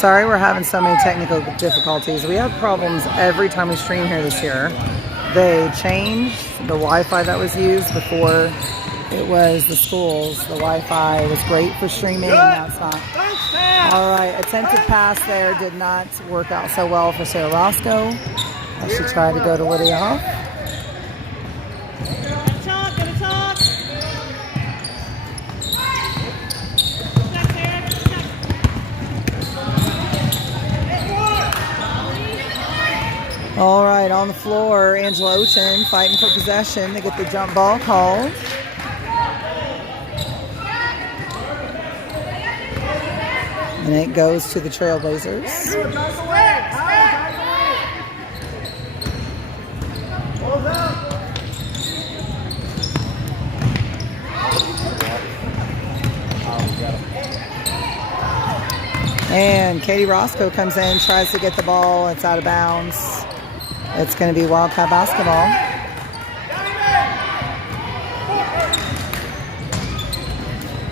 Sorry we're having so many technical difficulties. We have problems every time we stream here this year. They changed the Wi-Fi that was used before. It was the schools. The Wi-Fi was great for streaming, and now it's not. All right, attempted pass there did not work out so well for Sarah Roscoe as she tried to go to Lydia Huff. All right, on the floor, Angela Ochen fighting for possession. They get the jump ball called. And it goes to the Trailblazers. And Katie Roscoe comes in, tries to get the ball. It's out of bounds. It's going to be Wildcat basketball.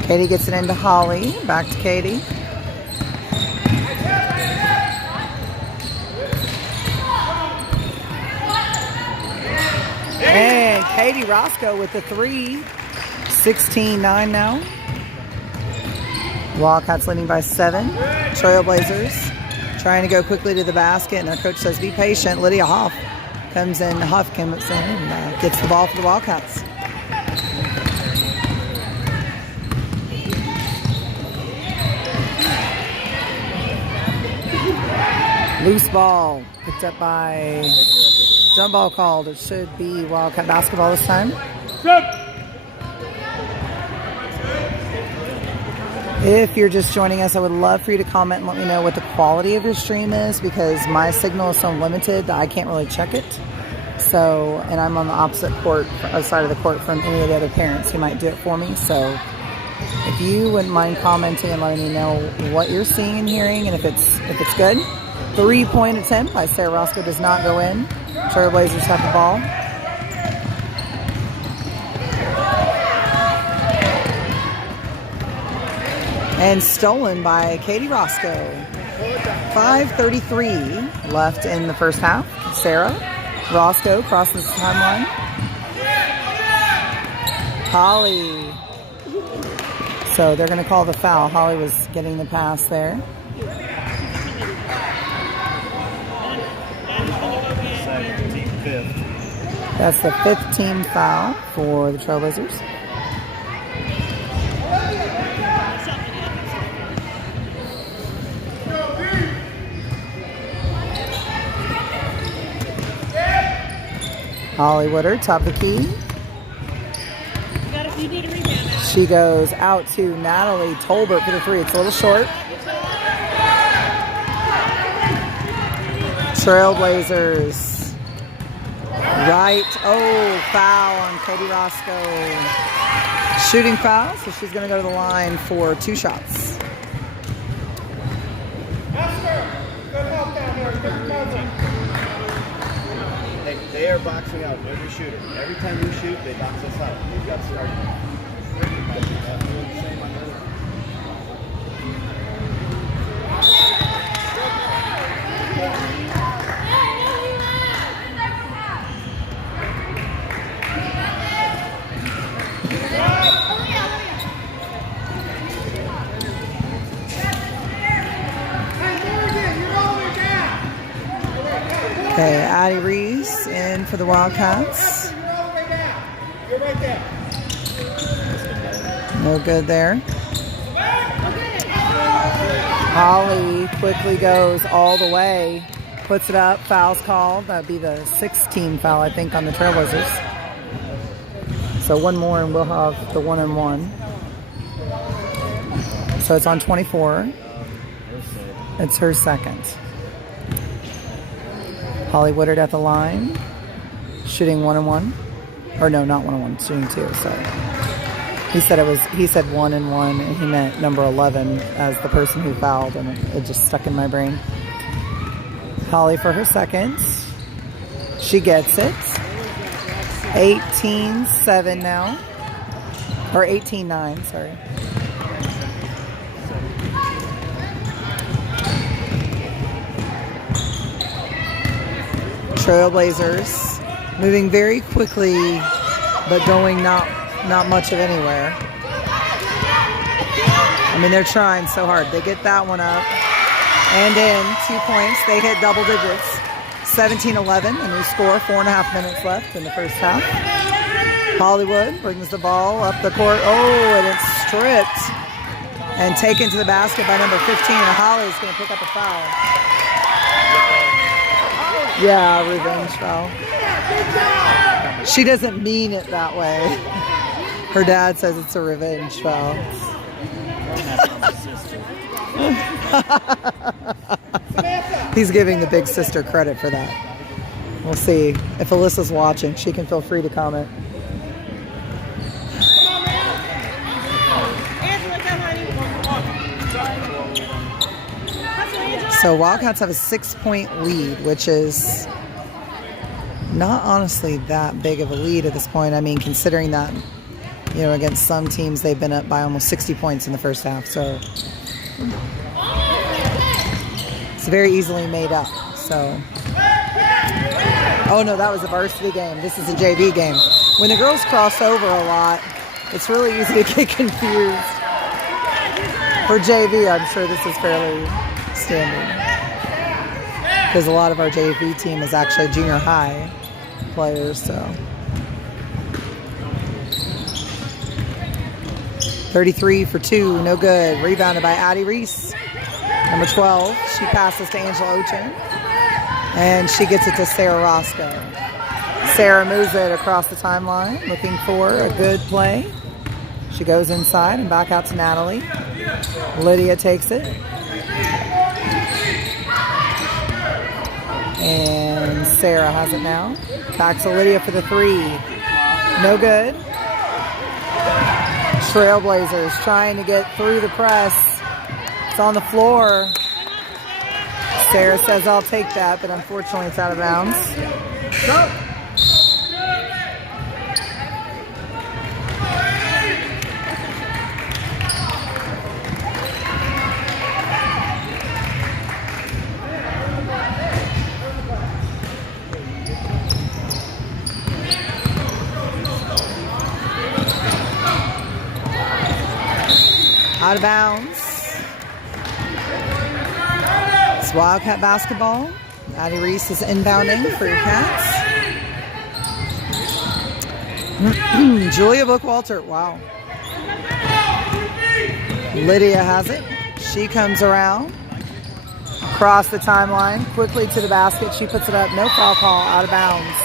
Katie gets it into Holly. Back to Katie. And Katie Roscoe with the three. 16-9 now. Wildcats leading by 7. Trailblazers trying to go quickly to the basket, and their coach says, be patient. Lydia Huff comes in. Huff comes in and gets the ball for the Wildcats. Loose ball picked up by jump ball called. It should be Wildcat basketball this time. If you're just joining us, I would love for you to comment and let me know what the quality of your stream is, because my signal is so limited that I can't really check it. So, and I'm on the opposite side of the court from any of the other parents who might do it for me. So if you wouldn't mind commenting and letting me know what you're seeing and hearing, and if it's good. 3-point attempt by Sarah Roscoe does not go in. Trailblazers have the ball. And stolen by Katie Roscoe. 5:33 left in the first half. Sarah Roscoe crosses the timeline. Holly. So they're going to call the foul. Holly was getting the pass there. That's the 5th team foul for the Trailblazers. Holly Woodard, top of the key. She goes out to Natalie Tolbert for the 3. It's a little short. Trailblazers. Right. Oh, foul on Katie Roscoe. Shooting foul, so she's going to go to the line for 2 shots. They are boxing out every shooter. Every time we shoot, they box us out. We've got to start. Okay, Addie Reese in for the Wildcats. No good there. Holly quickly goes all the way, puts it up, foul's called. That'd be the 6th team foul, I think, on the Trailblazers. So one more and we'll have the 1-on-1. So it's on 24. It's her 2nd. Holly Woodard at the line, shooting 1-on-1. Or no, not 1-on-1, shooting 2, sorry. He said 1-and-1, and he meant number 11 as the person who fouled, and it just stuck in my brain. Holly for her 2nd. She gets it. 18-7 now. Or 18-9, sorry. Trailblazers moving very quickly, but going not much of anywhere. I mean, they're trying so hard. They get that one up. And in 2 points, they hit double digits. 17-11, a new score, 4.5 minutes left in the first half. Hollywood brings the ball up the court. Oh, and it's stripped and taken to the basket by number 15. And Holly's going to pick up a foul. Yeah, revenge foul. She doesn't mean it that way. Her dad says it's a revenge foul. He's giving the big sister credit for that. We'll see. If Alyssa's watching, she can feel free to comment. So Wildcats have a 6-point lead, which is not honestly that big of a lead at this point. I mean, considering that, you know, against some teams, they've been up by almost 60 points in the first half. So it's very easily made up. So, oh no, that was a varsity game. This is a JV game. When the girls cross over a lot, it's really easy to get confused. For JV, I'm sure this is fairly standard, because a lot of our JV team is actually junior high players. So 33 for 2, no good. Rebounded by Addie Reese, number 12. She passes to Angela Ochin, and she gets it to Sarah Roscoe. Sarah moves it across the timeline, looking for a good play. She goes inside and back out to Natalie. Lydia takes it. And Sarah has it now. Back to Lydia for the 3. No good. Trailblazers trying to get through the press. It's on the floor. Sarah says, I'll take that, but unfortunately it's out of bounds. Go. Out of bounds. It's Wildcat basketball. Addie Reese is inbounding for your Cats. Julia Bookwalter. Wow. Lydia has it. She comes around. Across the timeline. Quickly to the basket. She puts it up. No foul call. Out of bounds.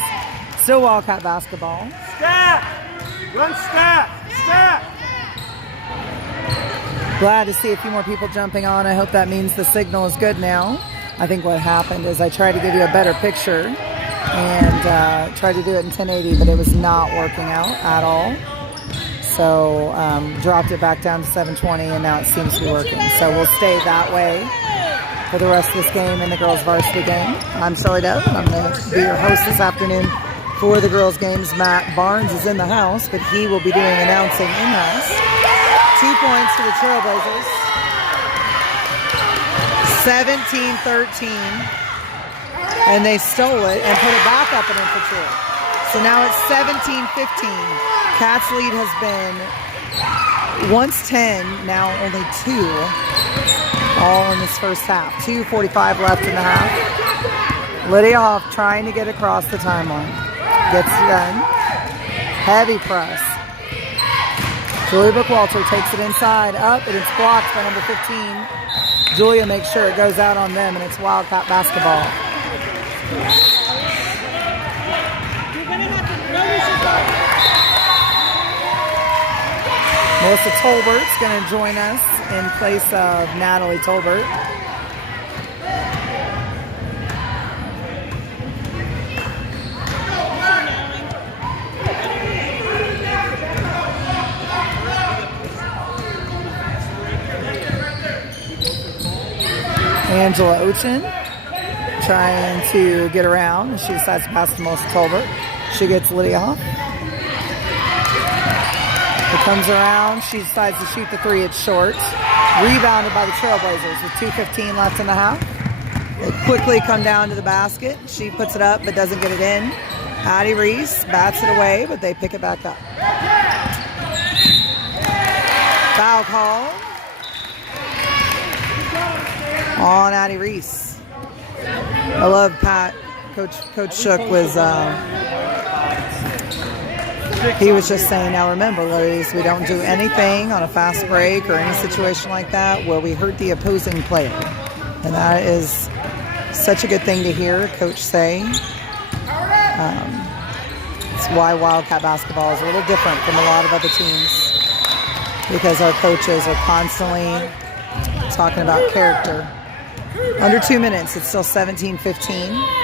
Still Wildcat basketball. Step! Run step! Step! Glad to see a few more people jumping on. I hope that means the signal is good now. I think what happened is I tried to give you a better picture and tried to do it in 1080, but it was not working out at all. So dropped it back down to 720, and now it seems to be working. So we'll stay that way for the rest of this game and the girls' varsity game. I'm Shelly Dove, and I'm going to be your host this afternoon for the girls' games. Matt Barnes is in the house, but he will be doing announcing in-house. 2 points to the Trailblazers. 17-13. And they stole it and put it back up in infantry. So now it's 17-15. Cats lead has been once 10, now only 2. All in this first half. 2:45 left in the half. Lydia Hoff trying to get across the timeline. Gets it done. Heavy press. Julia Bookwalter takes it inside, up, and it's blocked by number 15. Julia makes sure it goes out on them, and it's Wildcat basketball. Melissa Tolbert's going to join us in place of Natalie Tolbert. Angela Ochin trying to get around. She decides to pass to Melissa Tolbert. She gets Lydia Hoff. It comes around. She decides to shoot the 3. It's short. Rebounded by the Trailblazers with 2:15 left in the half. They quickly come down to the basket. She puts it up but doesn't get it in. Addie Reese bats it away, but they pick it back up. Foul call on Addie Reese. I love Pat. Coach Shook was, he was just saying, now remember, ladies, we don't do anything on a fast break or any situation like that where we hurt the opposing player. And that is such a good thing to hear Coach say. It's why Wildcat basketball is a little different from a lot of other teams, because our coaches are constantly talking about character. Under 2 minutes, it's still 17-15.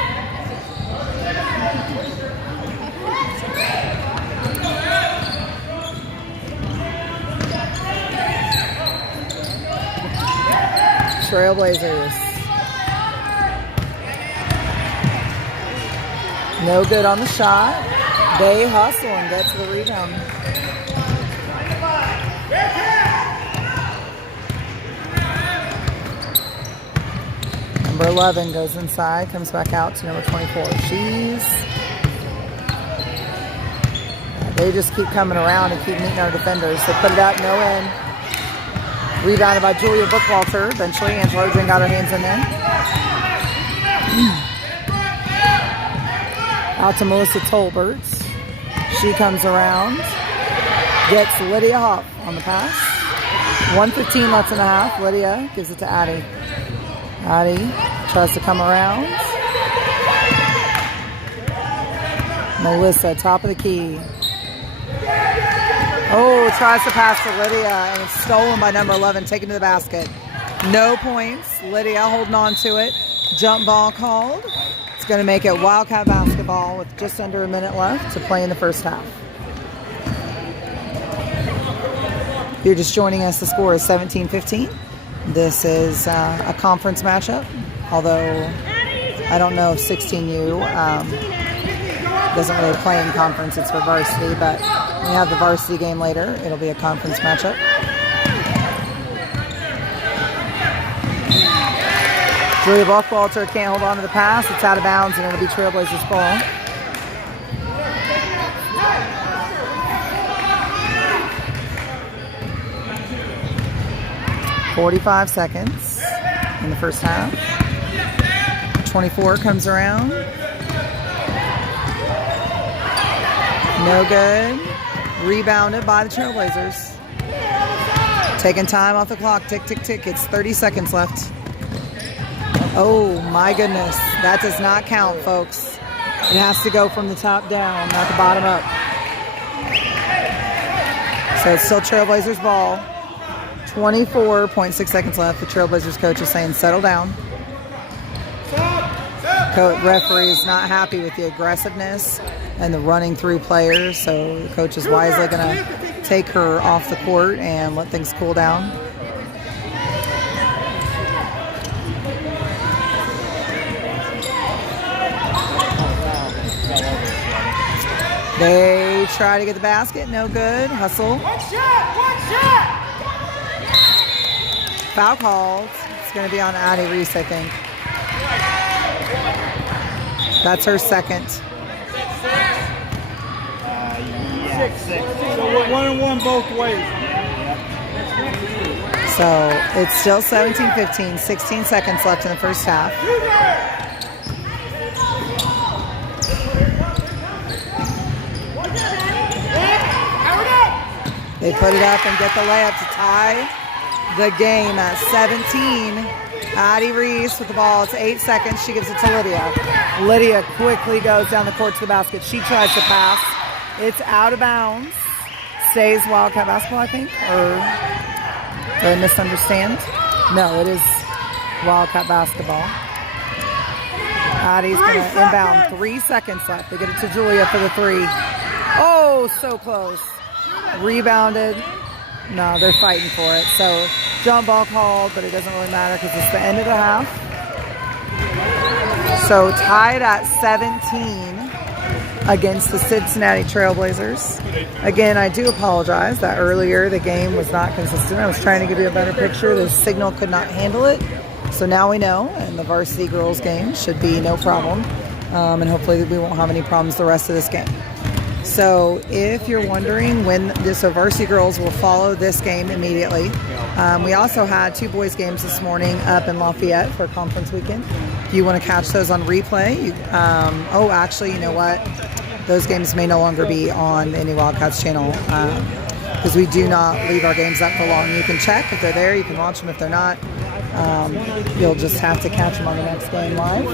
Trailblazers. No good on the shot. They hustle and get to the rebound. Number 11 goes inside, comes back out to number 24. They just keep coming around and keep meeting our defenders. They put it out, no in. Rebounded by Julia Bookwalter. Eventually, Angela Odrin got her hands in there. Out to Melissa Tolberts. She comes around. Gets Lydia Hoff on the pass. 1:15 left in the half. Lydia gives it to Addie. Addie tries to come around. Melissa, top of the key. Oh, tries to pass to Lydia, and it's stolen by number 11, taken to the basket. No points. Lydia holding on to it. Jump ball called. It's going to make it Wildcat basketball with just under a minute left to play in the first half. If you're just joining us, the score is 17-15. This is a conference matchup, although I don't know if 16U doesn't really play in conference. It's for varsity, but we have the varsity game later. It'll be a conference matchup. Julia Buckwalter can't hold on to the pass. It's out of bounds, and it'll be Trailblazers ball. .45 seconds in the first half. 24 comes around. No good. Rebounded by the Trailblazers. Taking time off the clock. Tick, tick, tick. It's 30 seconds left. Oh, my goodness. That does not count, folks. It has to go from the top down, not the bottom up. So it's still Trailblazers ball. 24.6 seconds left. The Trailblazers coach is saying, settle down. Referee is not happy with the aggressiveness and the running through players, so the coach is wisely going to take her off the court and let things cool down. They try to get the basket, no good. Hustle. One shot! Foul called. It's going to be on Addie Reese, I think. That's her second. 6. So we're 1-1 both ways. So it's still 17-15, 16 seconds left in the first half. They put it up and get the layup to tie the game at 17. Addie Reese with the ball. It's 8 seconds. She gives it to Lydia. Lydia quickly goes down the court to the basket. She tries to pass. It's out of bounds. Stays Wildcat basketball, I think. Or did I misunderstand? No, it is Wildcat basketball. Addie's going to inbound. 3 seconds left. They get it to Julia for the three. Oh, so close. Rebounded. No, they're fighting for it. So jump ball called, but it doesn't really matter because it's the end of the half. So tied at 17 against the Cincinnati Trailblazers. Again, I do apologize that earlier the game was not consistent. I was trying to give you a better picture. The signal could not handle it. So now we know, and the varsity girls game should be no problem. And hopefully we won't have any problems the rest of this game. So if you're wondering when so varsity girls will follow this game immediately. We also had 2 boys games this morning up in Lafayette for conference weekend. If you want to catch those on replay, actually, you know what? Those games may no longer be on the Indy Wildcats channel because we do not leave our games up for long. You can check if they're there. You can watch them if they're not. You'll just have to catch them on the next game live.